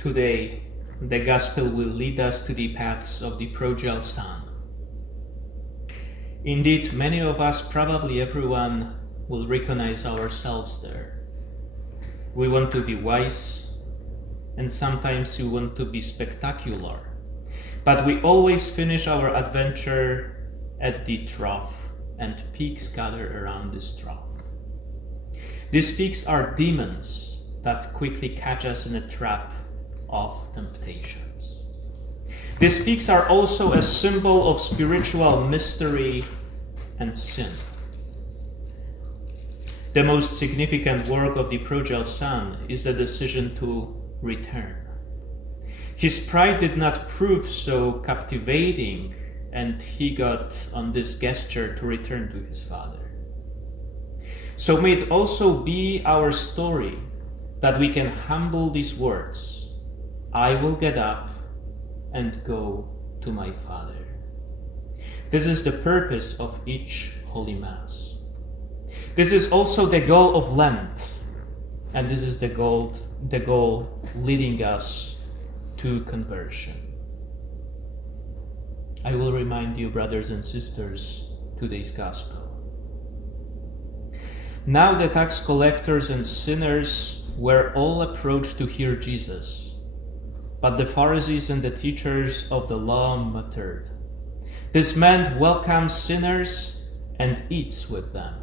Today, the Gospel will lead us to the paths of the prodigal son. Indeed, many of us, probably everyone, will recognize ourselves there. We want to be wise, and sometimes we want to be spectacular, but we always finish our adventure at the trough, and pigs gather around this trough. These pigs are demons that quickly catch us in a trap of temptations. These pigs are also a symbol of spiritual mystery and sin. The most significant work of the prodigal son is the decision to return. His pride did not prove so captivating, and he got on this gesture to return to his father. So may it also be our story that we can humble these words, "I will get up and go to my Father." This is the purpose of each Holy Mass. This is also the goal of Lent, and this is the goal leading us to conversion. I will remind you, brothers and sisters, today's Gospel. Now the tax collectors and sinners were all approached to hear Jesus, but the Pharisees and the teachers of the law muttered, "This man welcomes sinners and eats with them."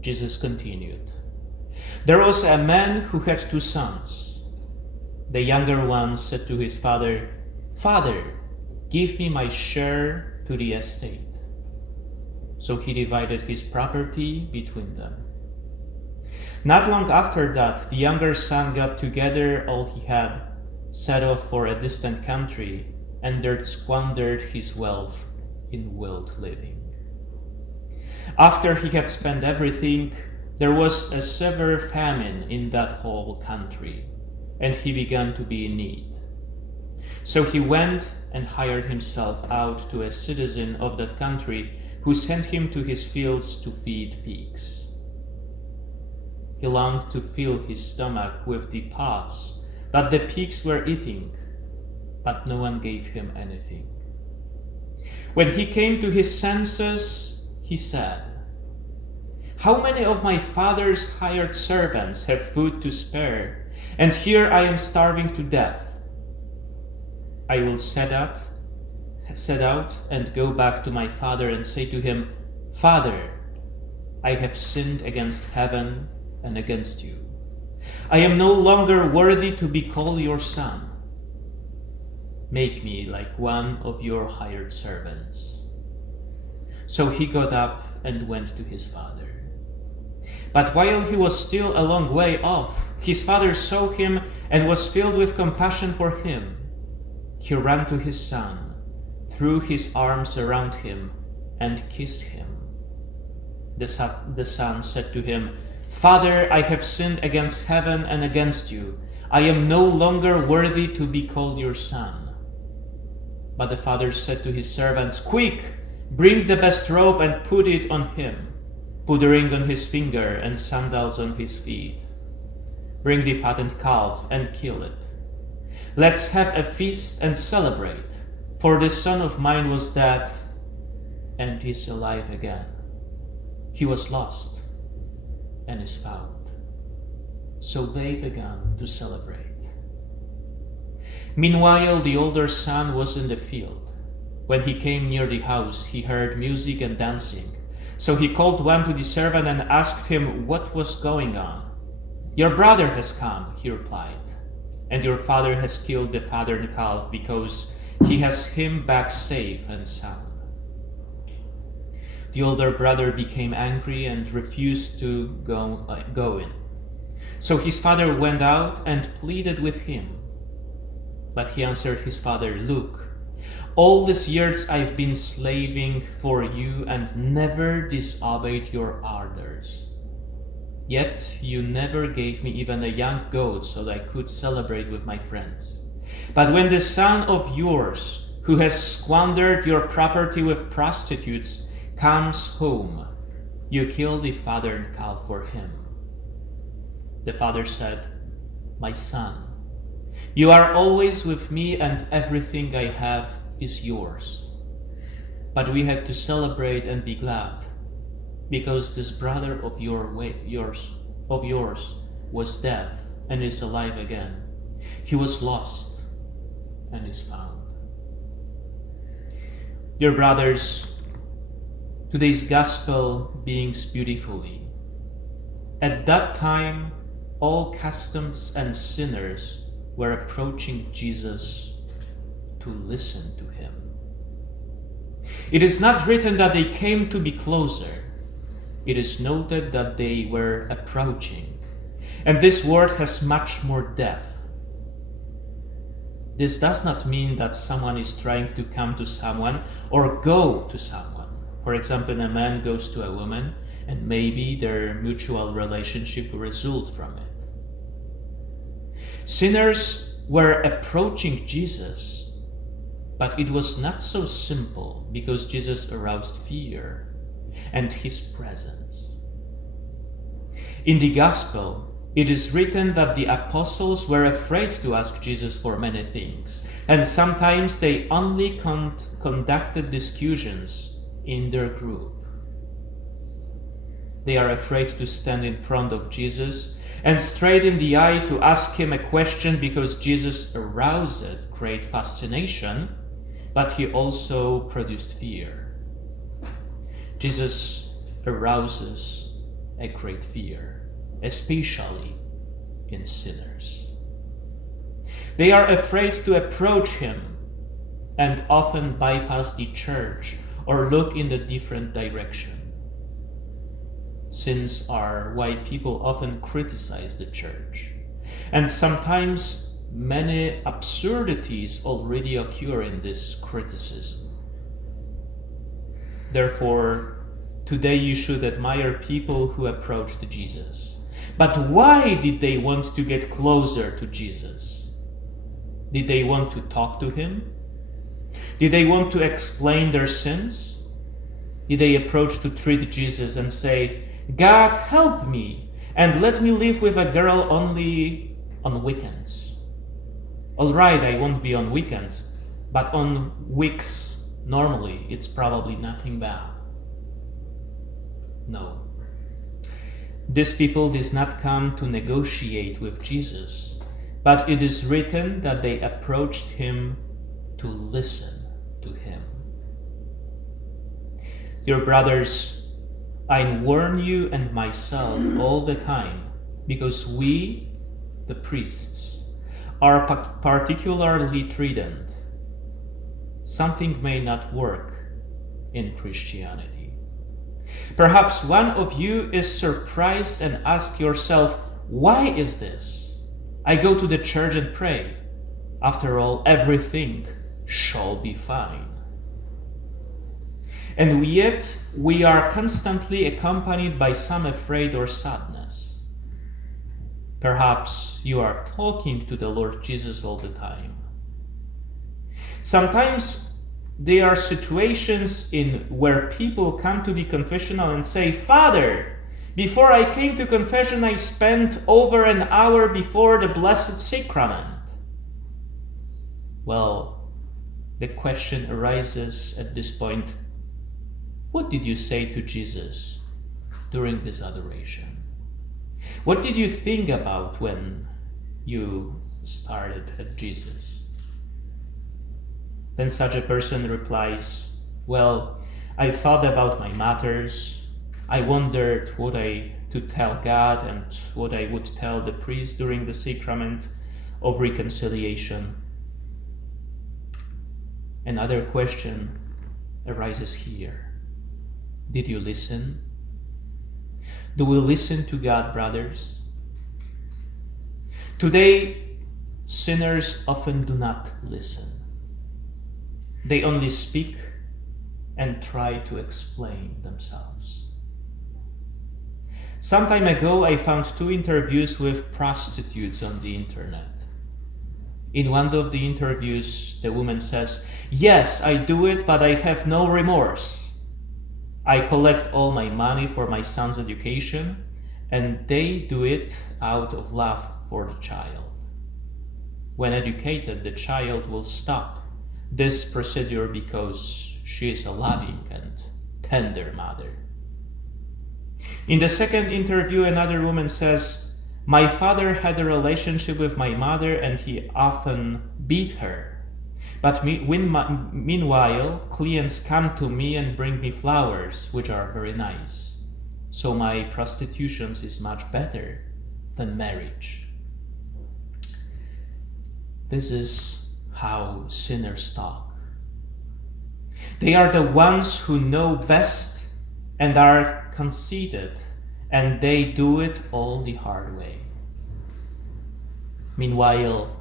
Jesus continued, "There was a man who had 2 sons. The younger one said to his father, 'Father, give me my share to the estate.' So he divided his property between them. Not long after that, the younger son got together all he had, set off for a distant country, and there squandered his wealth in wild living. After he had spent everything, there was a severe famine in that whole country, and he began to be in need. So he went and hired himself out to a citizen of that country, who sent him to his fields to feed pigs. He longed to fill his stomach with the pods that the pigs were eating, but no one gave him anything. When he came to his senses, he said, 'How many of my father's hired servants have food to spare, and here I am starving to death? I will set out and go back to my father and say to him, Father, I have sinned against heaven and against you. I am no longer worthy to be called your son. Make me like one of your hired servants.' So he got up and went to his father. But while he was still a long way off, his father saw him and was filled with compassion for him. He ran to his son, threw his arms around him, and kissed him. The son said to him, 'Father, I have sinned against heaven and against you. I am no longer worthy to be called your son.' But the father said to his servants, 'Quick, bring the best robe and put it on him. Put a ring on his finger and sandals on his feet. Bring the fattened calf and kill it. Let's have a feast and celebrate, for this son of mine was dead and is alive again. He was lost and is found.' So they began to celebrate. Meanwhile, the older son was in the field. When he came near the house, he heard music and dancing. So he called one to the servant and asked him what was going on. 'Your brother has come,' he replied, 'and your father has killed the fattened calf because he has him back safe and sound.' The older brother became angry and refused to go in. So his father went out and pleaded with him. But he answered his father, 'Look, all these years I've been slaving for you and never disobeyed your orders. Yet you never gave me even a young goat so that I could celebrate with my friends. But when the son of yours, who has squandered your property with prostitutes, comes home, you kill the fattened calf for him.' The father said, 'My son, You are always with me, and everything I have is yours. But we had to celebrate and be glad, because this brother of yours was dead and is alive again. He was lost and is found. Dear brothers, today's gospel begins beautifully. At that time, all customs and sinners were approaching Jesus to listen to him. It is not written that they came to be closer. It is noted that they were approaching. And this word has much more depth. This does not mean that someone is trying to come to someone or go to someone. For example, a man goes to a woman, and maybe their mutual relationship will result from it. Sinners were approaching Jesus, but it was not so simple, because Jesus aroused fear and his presence. In the Gospel, it is written that the apostles were afraid to ask Jesus for many things, and sometimes they only conducted discussions in their group. They are afraid to stand in front of Jesus and straight in the eye to ask him a question, because Jesus aroused great fascination, but he also produced fear. Jesus arouses a great fear, especially in sinners. They are afraid to approach him and often bypass the church or look in a different direction. Sins are why people often criticize the church, and sometimes many absurdities already occur in this criticism. Therefore, today you should admire people who approached Jesus. But why did they want to get closer to Jesus? Did they want to talk to him? Did they want to explain their sins? Did they approach to treat Jesus and say, "God, help me, and let me live with a girl only on weekends"? All right, I won't be on weekends, but on weeks, normally, it's probably nothing bad. No. These people did not come to negotiate with Jesus, but it is written that they approached him to listen to him. Dear brothers, I warn you and myself all the time, because we, the priests, are particularly threatened. Something may not work in Christianity. Perhaps one of you is surprised and asks yourself, why is this? I go to the church and pray. After all, everything shall be fine. And yet, we are constantly accompanied by some afraid or sadness. Perhaps you are talking to the Lord Jesus all the time. Sometimes there are situations where people come to the confessional and say, "Father, before I came to confession, I spent over an hour before the Blessed Sacrament." Well, the question arises at this point, what did you say to Jesus during this adoration? What did you think about when you started at Jesus? Then such a person replies, "Well, I thought about my matters. I wondered what I to tell God and what I would tell the priest during the sacrament of reconciliation." Another question arises here. Did you listen? Do we listen to God, brothers? Today, sinners often do not listen. They only speak and try to explain themselves. Some time ago, I found 2 interviews with prostitutes on the internet. In one of the interviews, the woman says, "Yes, I do it, but I have no remorse. I collect all my money for my son's education, and they do it out of love for the child." when educated, the child will stop this procedure because she is a loving and tender mother. In the second interview, another woman says, "My father had a relationship with my mother and he often beat her. But meanwhile, clients come to me and bring me flowers, which are very nice. So my prostitution is much better than marriage." This is how sinners talk. They are the ones who know best and are conceited, and they do it all the hard way. Meanwhile,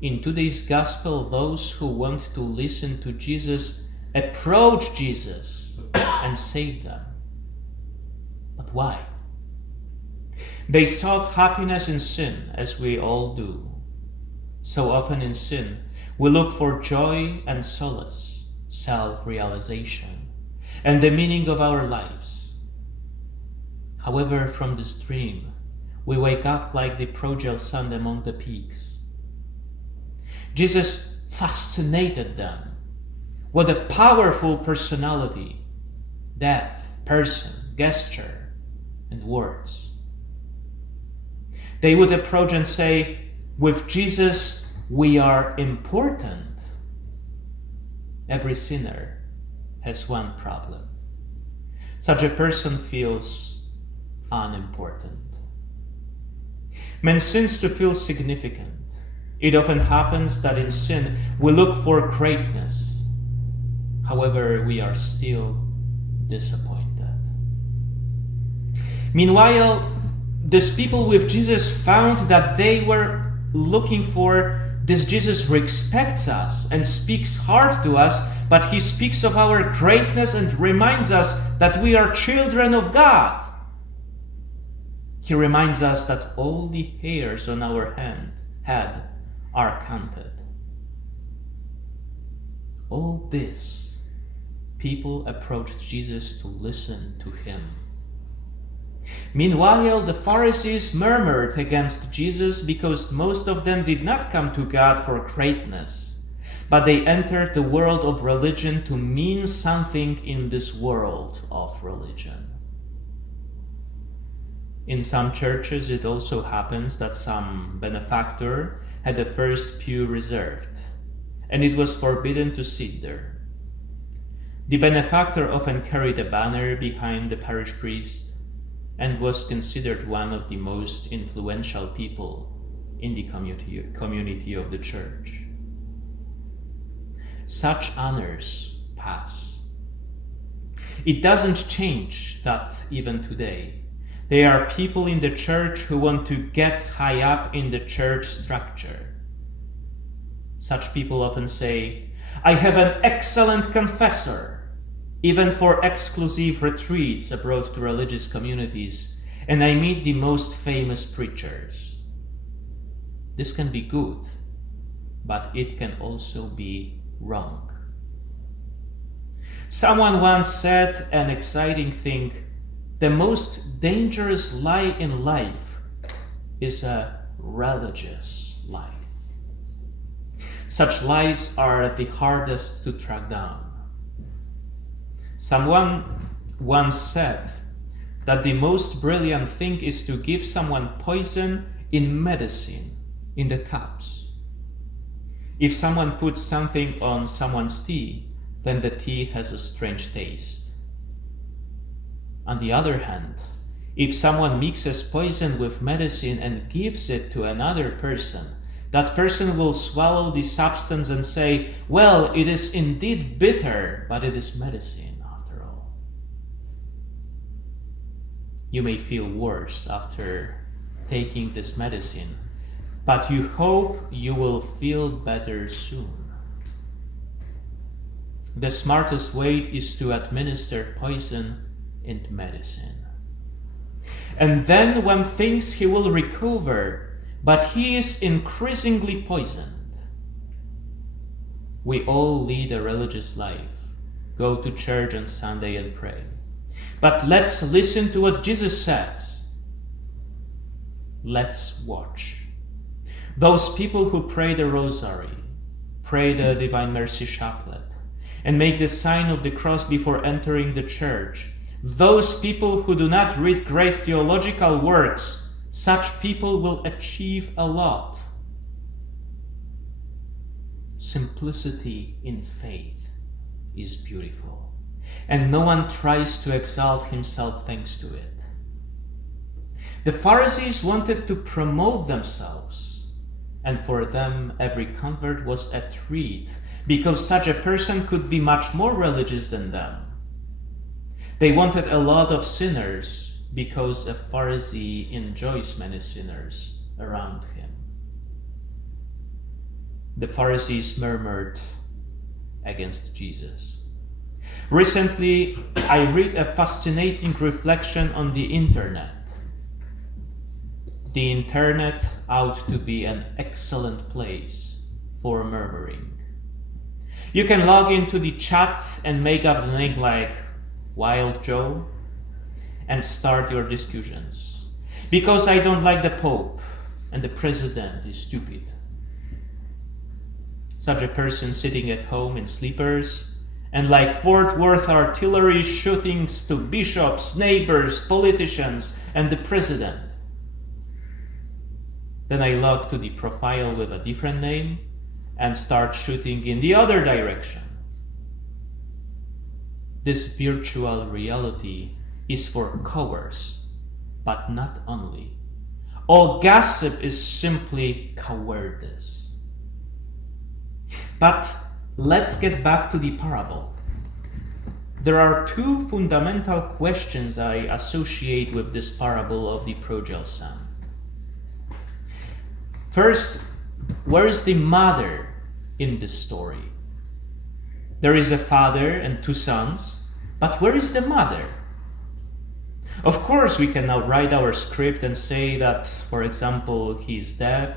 in today's gospel, those who want to listen to Jesus approach Jesus and save them. But why? They sought happiness in sin, as we all do. So often in sin, we look for joy and solace, self-realization, and the meaning of our lives. However, from this dream, we wake up like the prodigal son among the pigs. Jesus fascinated them. What a powerful personality, depth, person, gesture, and words. They would approach and say, "With Jesus, we are important." Every sinner has one problem. Such a person feels unimportant. Man sins to feel significant. It often happens that in sin we look for greatness. However, we are still disappointed. Meanwhile, these people with Jesus found that they were looking for this Jesus respects us and speaks hard to us, but he speaks of our greatness and reminds us that we are children of God. He reminds us that all the hairs on our head are counted. All this, people approached Jesus to listen to him. Meanwhile, the Pharisees murmured against Jesus because most of them did not come to God for greatness, but they entered the world of religion to mean something in this world of religion. In some churches, it also happens that some benefactor had the first pew reserved, and it was forbidden to sit there. The benefactor often carried a banner behind the parish priest and was considered one of the most influential people in the community of the church. Such honors pass. It doesn't change that even today. There are people in the church who want to get high up in the church structure. Such people often say, "I have an excellent confessor, even for exclusive retreats abroad to religious communities, and I meet the most famous preachers." This can be good, but it can also be wrong. Someone once said an exciting thing: "The most dangerous lie in life is a religious lie." Such lies are the hardest to track down. Someone once said that the most brilliant thing is to give someone poison in medicine, in the cups. If someone puts something on someone's tea, then the tea has a strange taste. On the other hand, if someone mixes poison with medicine and gives it to another person, that person will swallow the substance and say, "Well, it is indeed bitter, but it is medicine after all." You may feel worse after taking this medicine, but you hope you will feel better soon. The smartest way is to administer poison into medicine. And then one thinks he will recover, but he is increasingly poisoned. We all lead a religious life, go to church on Sunday and pray. But let's listen to what Jesus says. Let's watch. Those people who pray the Rosary, pray the Divine Mercy Chaplet, and make the sign of the cross before entering the church, those people who do not read great theological works, such people will achieve a lot. Simplicity in faith is beautiful, and no one tries to exalt himself thanks to it. The Pharisees wanted to promote themselves, and for them every convert was a treat, because such a person could be much more religious than them. They wanted a lot of sinners, because a Pharisee enjoys many sinners around him. The Pharisees murmured against Jesus. Recently, I read a fascinating reflection on the internet. The internet ought to be an excellent place for murmuring. You can log into the chat and make up the name like Wild Joe and start your discussions. Because I don't like the Pope and the President is stupid. Such a person sitting at home in sleepers and like Fort Worth artillery shootings to bishops, neighbors, politicians, and the president. Then I log to the profile with a different name and start shooting in the other direction. This virtual reality is for cowards, but not only. All gossip is simply cowardice. But let's get back to the parable. There are two fundamental questions I associate with this parable of the prodigal son. First, where is the mother in this story? There is a father and two sons, but where is the mother? Of course, we can now write our script and say that, for example, he is dead,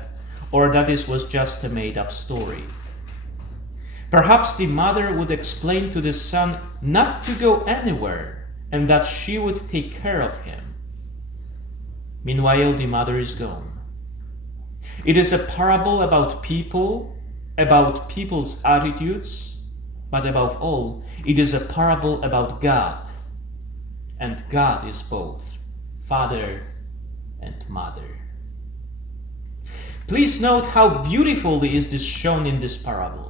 or that this was just a made-up story. Perhaps the mother would explain to the son not to go anywhere and that she would take care of him. Meanwhile, the mother is gone. It is a parable about people, about people's attitudes, but above all, it is a parable about God. And God is both Father and Mother. Please note how beautifully is this shown in this parable.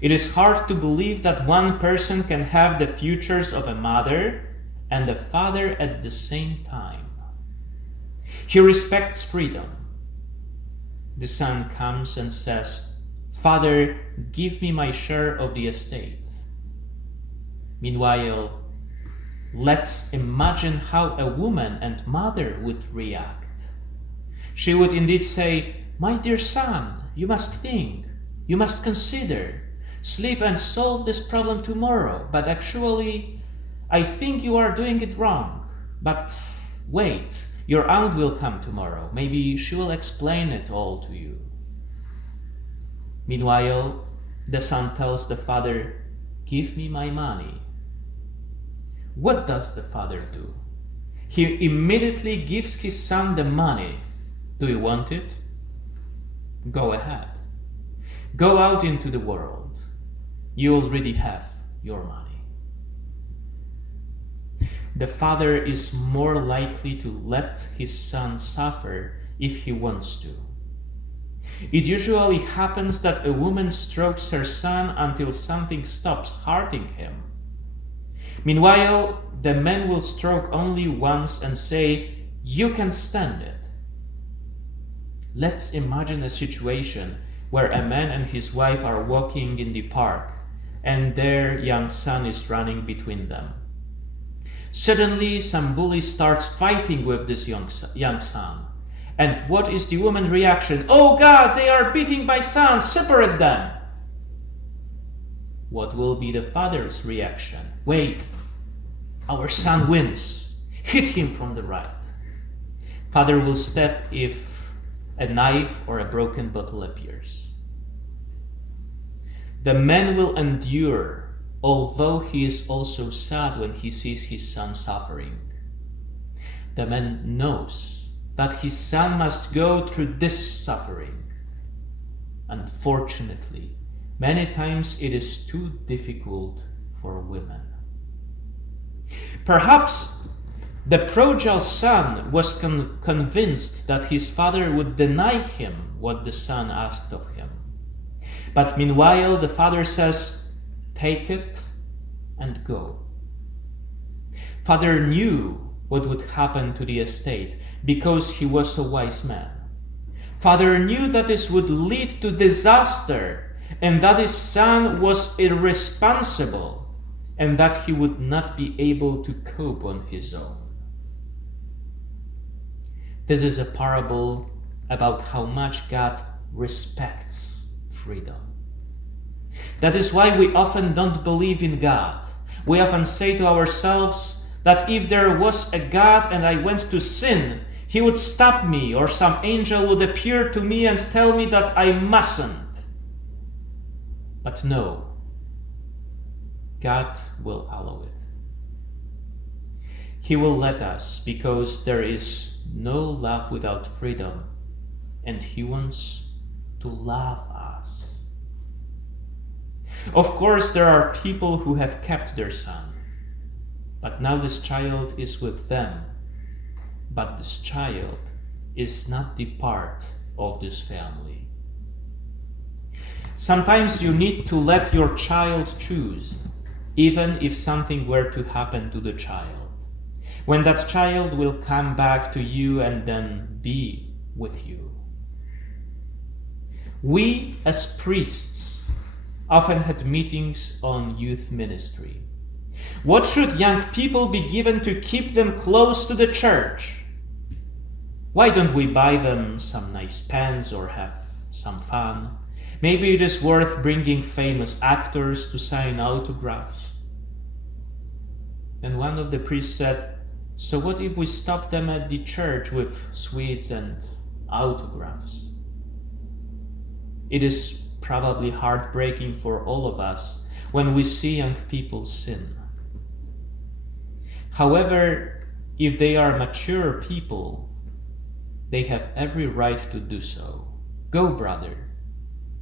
It is hard to believe that one person can have the features of a mother and a father at the same time. He respects freedom. The son comes and says, "Father, give me my share of the estate." Meanwhile, let's imagine how a woman and mother would react. She would indeed say, "My dear son, you must think, you must consider. Sleep and solve this problem tomorrow, but actually, I think you are doing it wrong. But wait, your aunt will come tomorrow. Maybe she will explain it all to you." Meanwhile, the son tells the father, "Give me my money." What does the father do? He immediately gives his son the money. Do you want it? Go ahead. Go out into the world. You already have your money. The father is more likely to let his son suffer if he wants to. It usually happens that a woman strokes her son until something stops hurting him. Meanwhile, the man will stroke only once and say, "You can stand it." Let's imagine a situation where a man and his wife are walking in the park and their young son is running between them. Suddenly, some bully starts fighting with this young son. And what is the woman's reaction? "Oh God, they are beating my son, separate them!" What will be the father's reaction? "Wait, our son wins. Hit him from the right." Father will step if a knife or a broken bottle appears. The man will endure, although he is also sad when he sees his son suffering. The man knows that his son must go through this suffering. Unfortunately, many times it is too difficult for women. Perhaps the prodigal son was convinced that his father would deny him what the son asked of him. But meanwhile, the father says, "Take it and go." Father knew what would happen to the estate because he was a wise man. Father knew that this would lead to disaster and that his son was irresponsible and that he would not be able to cope on his own. This is a parable about how much God respects freedom. That is why we often don't believe in God. We often say to ourselves that if there was a God and I went to sin, he would stop me, or some angel would appear to me and tell me that I mustn't. But no, God will allow it. He will let us because there is no love without freedom, and he wants to love us. Of course, there are people who have kept their son, but now this child is with them. But this child is not the part of this family. Sometimes you need to let your child choose, even if something were to happen to the child. When that child will come back to you and then be with you. We, as priests, often had meetings on youth ministry. What should young people be given to keep them close to the church? Why don't we buy them some nice pens or have some fun? Maybe it is worth bringing famous actors to sign autographs. And one of the priests said, "So what if we stop them at the church with sweets and autographs?" It is probably heartbreaking for all of us when we see young people sin. However, if they are mature people, they have every right to do so. Go, brother.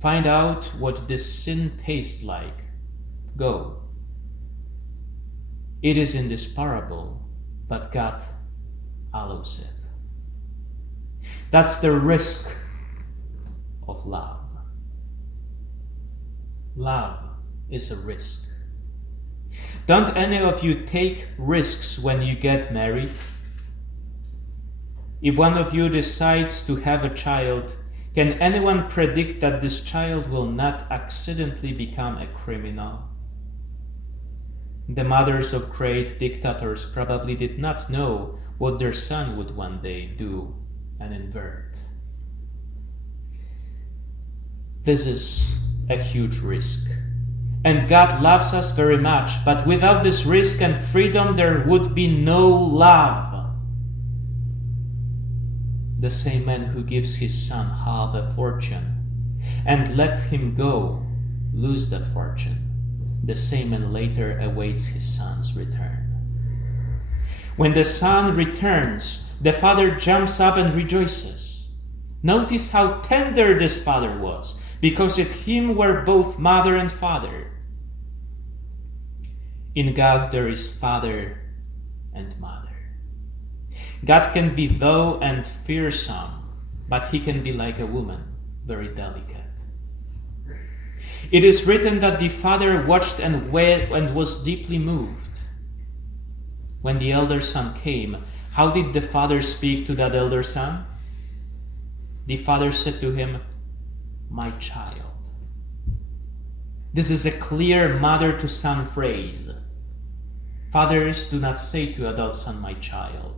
Find out what this sin tastes like. Go. It is in this parable, but God allows it. That's the risk of love. Love is a risk. Don't any of you take risks when you get married? If one of you decides to have a child, can anyone predict that this child will not accidentally become a criminal? The mothers of great dictators probably did not know what their son would one day do and invert. This is a huge risk. And God loves us very much, but without this risk and freedom, there would be no love. The same man who gives his son half a fortune and let him go lose that fortune, the same man later awaits his son's return. When the son returns, the father jumps up and rejoices. Notice how tender this father was, because in him were both mother and father. In God there is father and mother. God can be though and fearsome, but he can be like a woman, very delicate. It is written that the father watched and was deeply moved. When the elder son came, how did the father speak to that elder son? The father said to him, "My child." This is a clear mother-to-son phrase. Fathers do not say to adult son, "My child."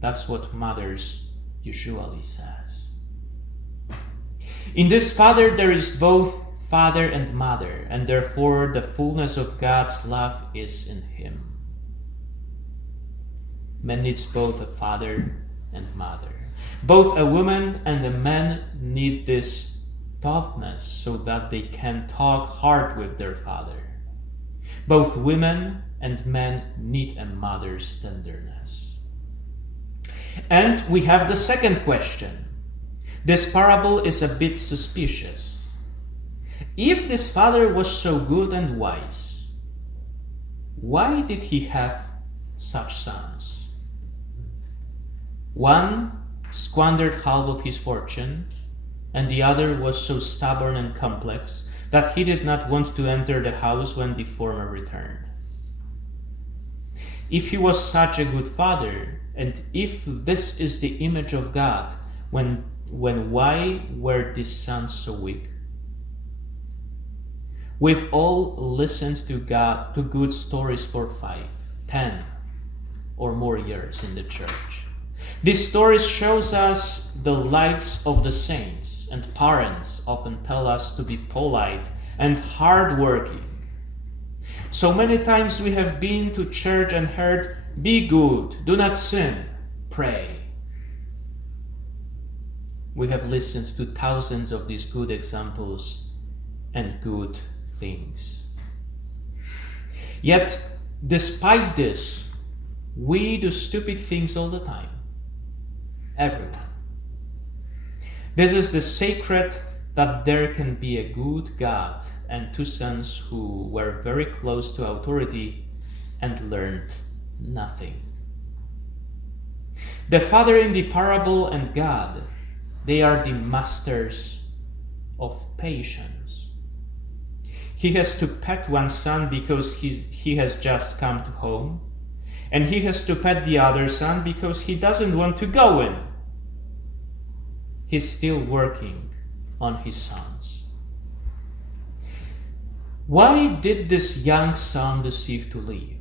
That's what mothers usually says. In this father there is both father and mother, and therefore the fullness of God's love is in him. Man needs both a father and mother. Both a woman and a man need this toughness so that they can talk hard with their father. Both women and men need a mother's tenderness. And we have the second question. This parable is a bit suspicious. If this father was so good and wise, why did he have such sons? One squandered half of his fortune, and the other was so stubborn and complex that he did not want to enter the house when the former returned. If he was such a good father, and if this is the image of God, when why were these sons so weak? We've all listened to good stories for 5, 10, or more years in the church. These stories shows us the lives of the saints, and parents often tell us to be polite and hardworking. So many times we have been to church and heard, "Be good, do not sin, pray." We have listened to thousands of these good examples and good things. Yet, despite this, we do stupid things all the time. Everyone. This is the secret that there can be a good God and 2 sons who were very close to authority and learned nothing. The father in the parable and God, they are the masters of patience. He has to pet one son because he has just come to home, and he has to pet the other son because he doesn't want to go in. He's still working on his sons. Why did this young son deceive to leave?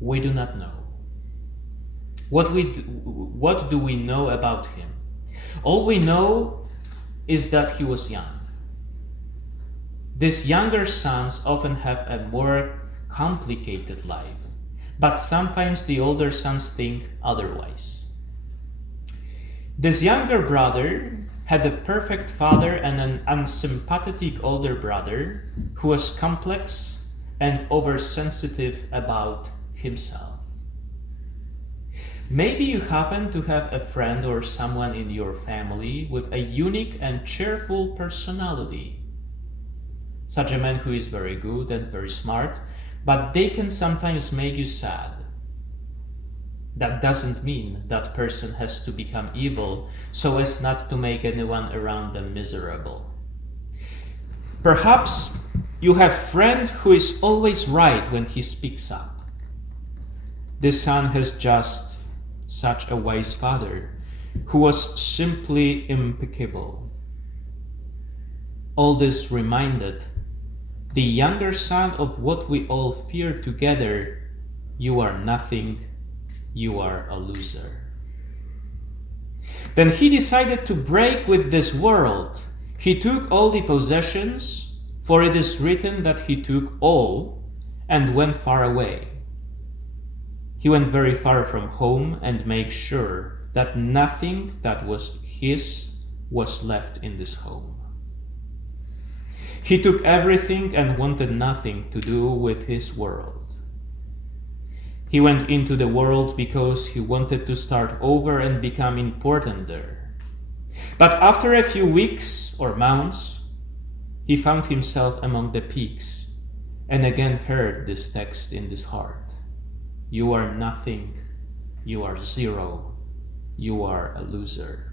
We do not know. What do we know about him? All we know is that he was young. These younger sons often have a more complicated life, but sometimes the older sons think otherwise. This younger brother had a perfect father and an unsympathetic older brother who was complex and oversensitive about himself. Maybe you happen to have a friend or someone in your family with a unique and cheerful personality. Such a man who is very good and very smart, but they can sometimes make you sad. That doesn't mean that person has to become evil so as not to make anyone around them miserable. Perhaps you have a friend who is always right when he speaks up. This son has just such a wise father who was simply impeccable. All this reminded the younger son of what we all fear together: you are nothing, you are a loser. Then he decided to break with this world. He took all the possessions, for it is written that he took all and went far away. He went very far from home and made sure that nothing that was his was left in this home. He took everything and wanted nothing to do with his world. He went into the world because he wanted to start over and become important there. But after a few weeks or months, he found himself among the pigs and again heard this text in his heart: you are nothing, you are zero, you are a loser.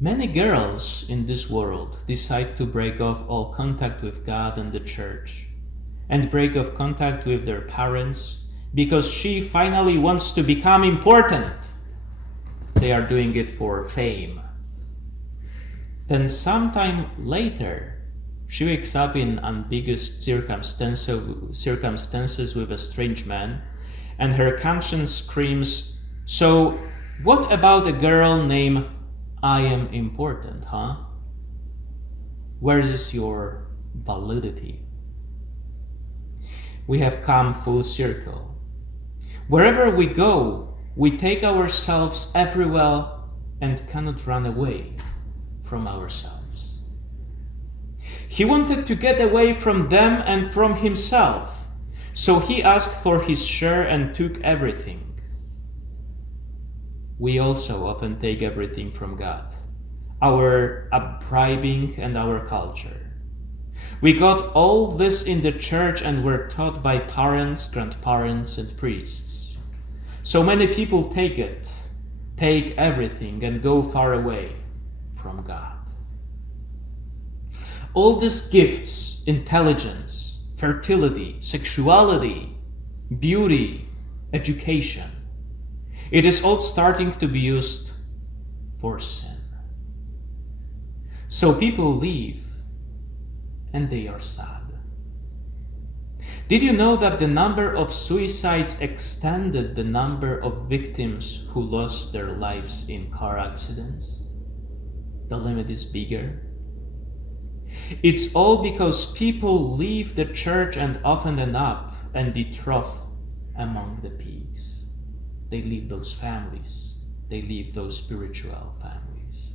Many girls in this world decide to break off all contact with God and the church, and break off contact with their parents because she finally wants to become important. They are doing it for fame. Then sometime later, she wakes up in ambiguous circumstances with a strange man, and her conscience screams, "So what about a girl named I am important, huh? Where is your validity?" We have come full circle. Wherever we go, we take ourselves everywhere and cannot run away from ourselves. He wanted to get away from them and from himself. So he asked for his share and took everything. We also often take everything from God, our upbringing and our culture. We got all this in the church and were taught by parents, grandparents, and priests. So many people take everything, and go far away from God. All these gifts, intelligence, fertility, sexuality, beauty, education, it is all starting to be used for sin. So people leave and they are sad. Did you know that the number of suicides extended the number of victims who lost their lives in car accidents? The limit is bigger. It's all because people leave the church and often end up and the trough among the pigs. They leave those families. They leave those spiritual families.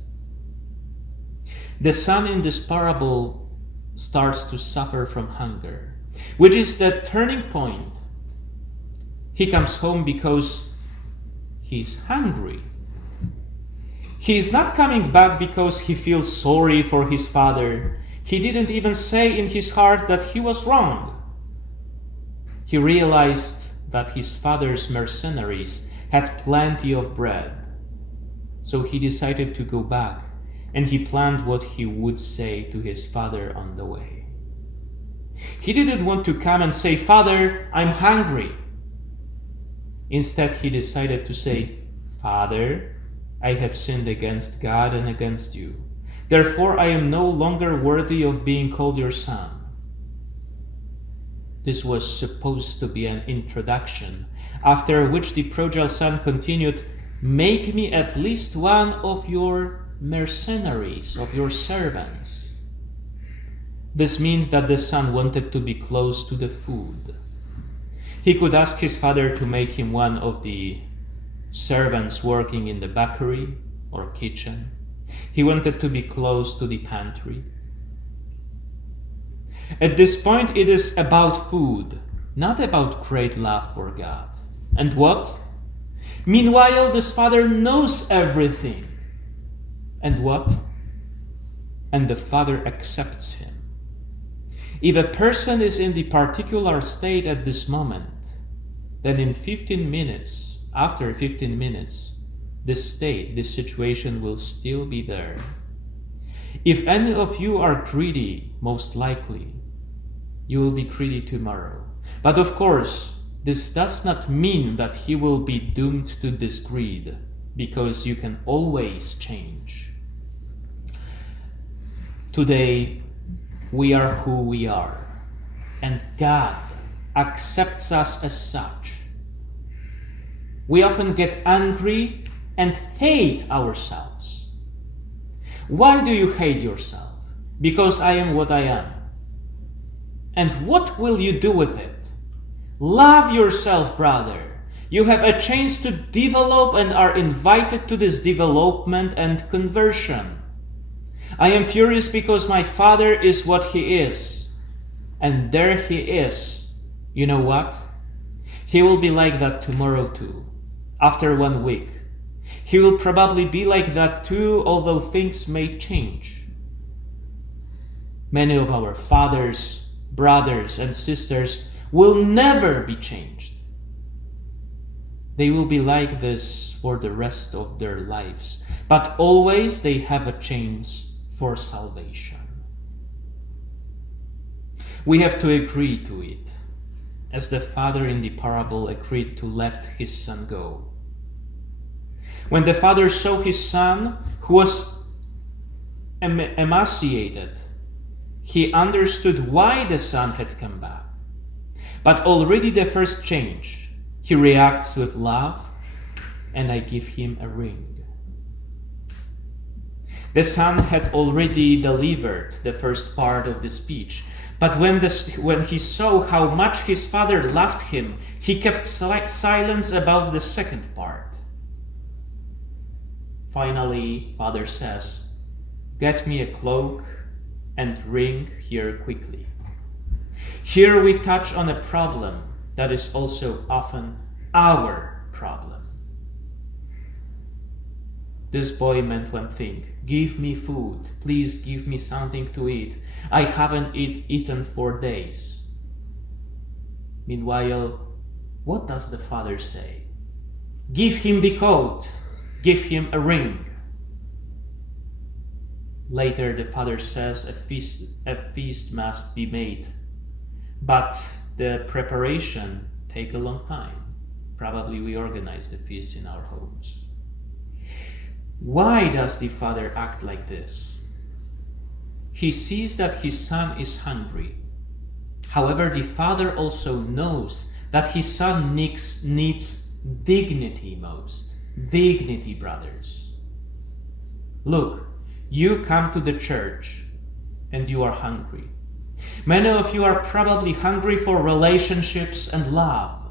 The son in this parable starts to suffer from hunger, which is the turning point. He comes home because he's hungry. He is not coming back because he feels sorry for his father. He didn't even say in his heart that he was wrong. He realized that his father's mercenaries had plenty of bread. So he decided to go back, and he planned what he would say to his father on the way. He didn't want to come and say, "Father, I'm hungry." Instead, he decided to say, "Father, I have sinned against God and against you. Therefore, I am no longer worthy of being called your son." This was supposed to be an introduction, after which the prodigal son continued, "Make me at least one of your mercenaries, of your servants." This means that the son wanted to be close to the food. He could ask his father to make him one of the servants working in the bakery or kitchen. He wanted to be close to the pantry. At this point, it is about food, not about great love for God. And what? Meanwhile, this father knows everything. And what? And the father accepts him. If a person is in the particular state at this moment, then in 15 minutes, after 15 minutes, this situation will still be there. If any of you are greedy, most likely, you will be greedy tomorrow. But of course, this does not mean that he will be doomed to this greed, because you can always change. Today, we are who we are, and God accepts us as such. We often get angry and hate ourselves. Why do you hate yourself? Because I am what I am. And what will you do with it? Love yourself, brother. You have a chance to develop and are invited to this development and conversion. I am furious because my father is what he is. And there he is. You know what? He will be like that tomorrow too. After 1 week. He will probably be like that too, although things may change. Many of our fathers, brothers, and sisters will never be changed. They will be like this for the rest of their lives, but always they have a chance for salvation. We have to agree to it, as the father in the parable agreed to let his son go. When the father saw his son, who was emaciated, he understood why the son had come back. But already the first change, he reacts with love, and I give him a ring. The son had already delivered the first part of the speech, but when he saw how much his father loved him, he kept silence about the second part. Finally, father says, "Get me a cloak and ring here quickly." Here we touch on a problem that is also often our problem. This boy meant one thing: give me food, please give me something to eat. I haven't eaten for days. Meanwhile, what does the father say? Give him the coat, give him a ring. Later the father says a feast must be made, but the preparation takes a long time. Probably we organize the feast in our homes. Why does the father act like this? He sees that his son is hungry. However, the father also knows that his son needs dignity most. Dignity, brothers. Look, you come to the church and you are hungry. Many of you are probably hungry for relationships and love.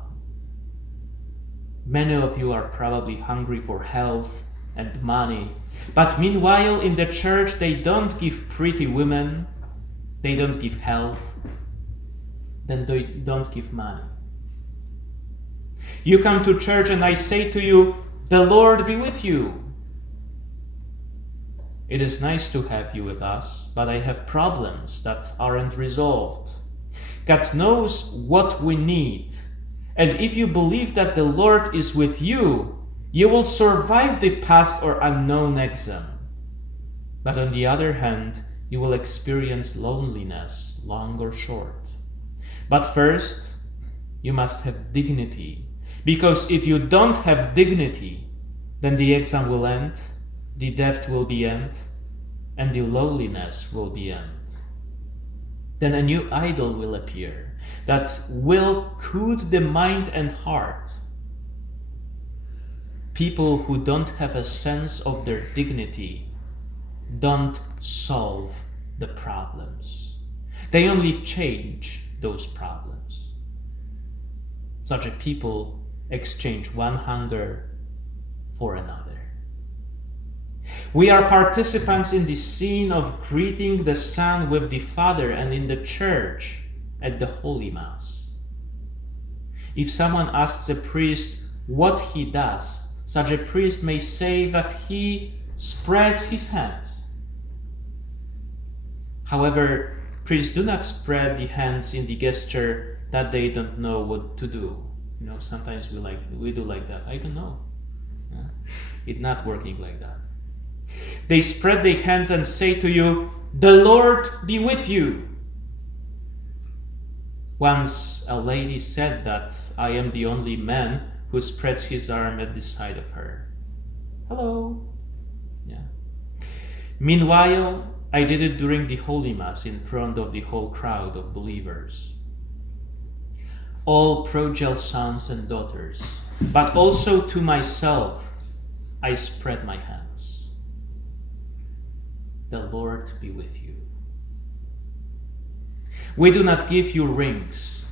Many of you are probably hungry for health and money. But meanwhile, in the church, they don't give pretty women, they don't give health, then they don't give money. You come to church and I say to you, the Lord be with you. It is nice to have you with us, but I have problems that aren't resolved. God knows what we need. And if you believe that the Lord is with you, you will survive the past or unknown exam. But on the other hand, you will experience loneliness, long or short. But first, you must have dignity. Because if you don't have dignity, then the exam will end, the debt will be end, and the loneliness will be end. Then a new idol will appear that will cool the mind and heart. People who don't have a sense of their dignity don't solve the problems. They only change those problems. Such a people exchange one hunger for another. We are participants in the scene of greeting the Son with the Father and in the church at the Holy Mass. If someone asks a priest what he does, such a priest may say that he spreads his hands. However, priests do not spread the hands in the gesture that they don't know what to do. Sometimes we do like that. I don't know. Yeah? It's not working like that. They spread their hands and say to you, the Lord be with you. Once a lady said that I am the only man who spreads his arm at the side of her. Hello. Yeah. Meanwhile, I did it during the Holy Mass in front of the whole crowd of believers. All prodigal sons and daughters, but also to myself, I spread my hands. The Lord be with you. We do not give you rings,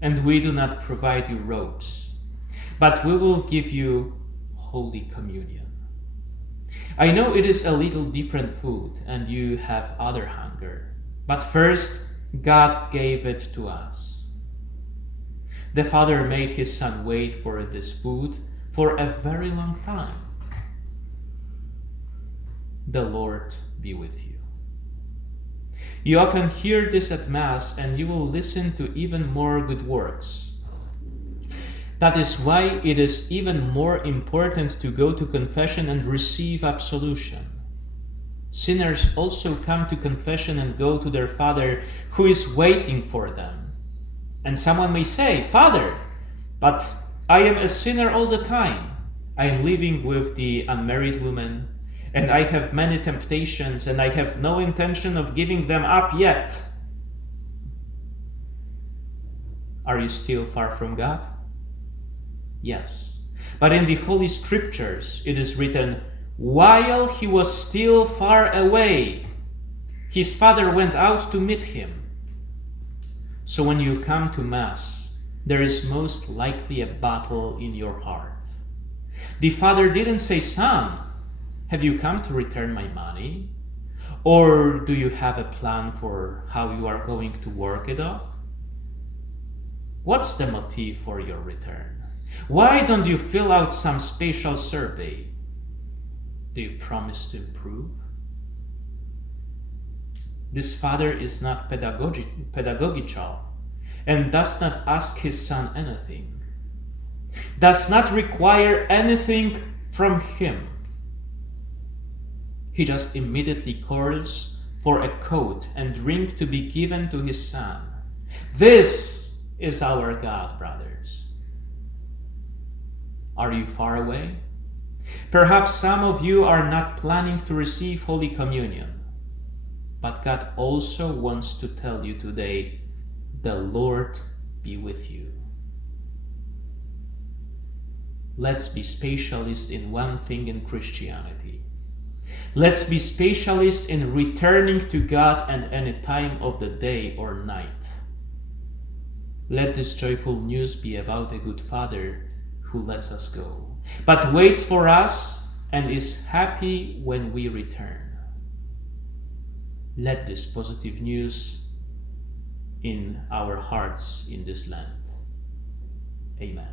and we do not provide you robes, but we will give you Holy Communion. I know it is a little different food, and you have other hunger, but first, God gave it to us. The Father made his Son wait for this food for a very long time. The Lord be with you. You often hear this at Mass, and you will listen to even more good works. That is why it is even more important to go to confession and receive absolution. Sinners also come to confession and go to their Father who is waiting for them. And someone may say, Father, but I am a sinner all the time. I am living with the unmarried woman, and I have many temptations, and I have no intention of giving them up yet. Are you still far from God? Yes. But in the Holy Scriptures it is written, while he was still far away, his Father went out to meet him. So when you come to Mass, there is most likely a battle in your heart. The Father didn't say, Son, have you come to return my money? Or do you have a plan for how you are going to work it off? What's the motive for your return? Why don't you fill out some spatial survey? Do you promise to improve? This father is not pedagogical and does not ask his son anything, does not require anything from him. He just immediately calls for a coat and drink to be given to his son. This is our God, brothers. Are you far away? Perhaps some of you are not planning to receive Holy Communion. But God also wants to tell you today, the Lord be with you. Let's be specialists in one thing in Christianity. Let's be specialists in returning to God at any time of the day or night. Let this joyful news be about a good Father who lets us go, but waits for us and is happy when we return. Let this positive news in our hearts in this land. Amen.